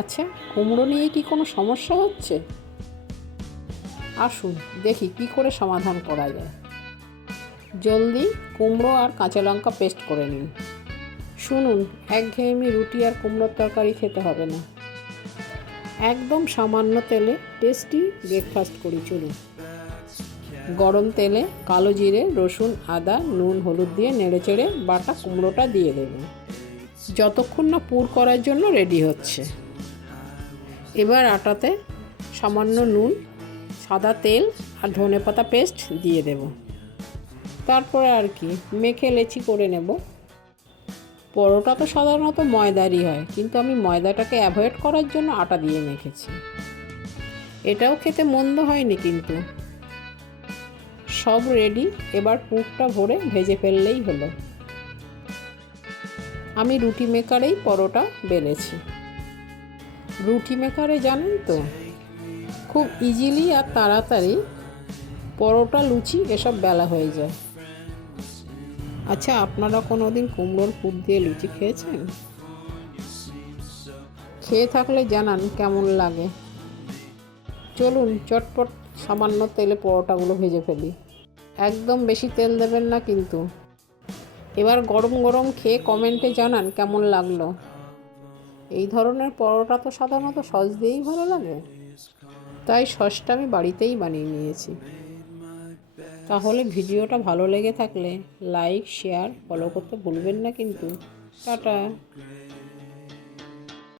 আচ্ছা, কুমড়ো নিয়ে কি কোনো সমস্যা হচ্ছে? আসুন দেখি কি করে সমাধান করা যায়। জলদি কুমড়ো আর কাঁচা লঙ্কা পেস্ট করে নিন। শুনুন, একঘেয়েমি রুটি আর কুমড়োর তরকারি খেতে হবে না। একদম সামান্য তেলে টেস্টি ব্রেকফাস্ট করি চলুন। গরম তেলে কালো জিরে, রসুন, আদা, নুন, হলুদ দিয়ে নেড়েচেড়ে বাটা কুমড়োটা দিয়ে দেবেন যতক্ষণ না পুর করার জন্য রেডি হচ্ছে। এবার আটাতে সামান্য নুন, সাদা তেল আর ধনেপাতা পেস্ট দিয়ে দেব। তারপরে আর কি মেখে লেচি করে নেব। পরোটা তো সাধারণত ময়দারই হয়, কিন্তু আমি ময়দাটাকে অ্যাভয়েড করার জন্য আটা দিয়ে মেখেছি। এটাও খেতে মন্দ হয়নি কিন্তু। সব রেডি, এবার পুরটা ভরে ভেজে ফেললেই হলো। আমি রুটি মেকারেই পরোটা বেলেছি। রুটি মেকারে জানেন তো, খুব ইজিলি আর তাড়াতাড়ি পরোটা, লুচি এসব বেলা হয়ে যায়। আচ্ছা, আপনারা কোনো দিন কুমড়োর পুর দিয়ে লুচি খেয়েছেন? খেয়ে থাকলে জানান কেমন লাগে। চলুন চটপট সামান্য তেলে পরোটাগুলো ভেজে ফেলি। একদম বেশি তেল দেবেন না কিন্তু। এবার গরম গরম খেয়ে কমেন্টে জানান কেমন লাগলো। এই ধরনের পরোটা তো সাধারণত সস দিয়েই ভালো লাগে, তাই সসটা আমি বাড়িতেই বানিয়ে নিয়েছি। তাহলে ভিডিওটা ভালো লেগে থাকলে লাইক, শেয়ার, ফলো করতে ভুলবেন না কিন্তু। টাটা।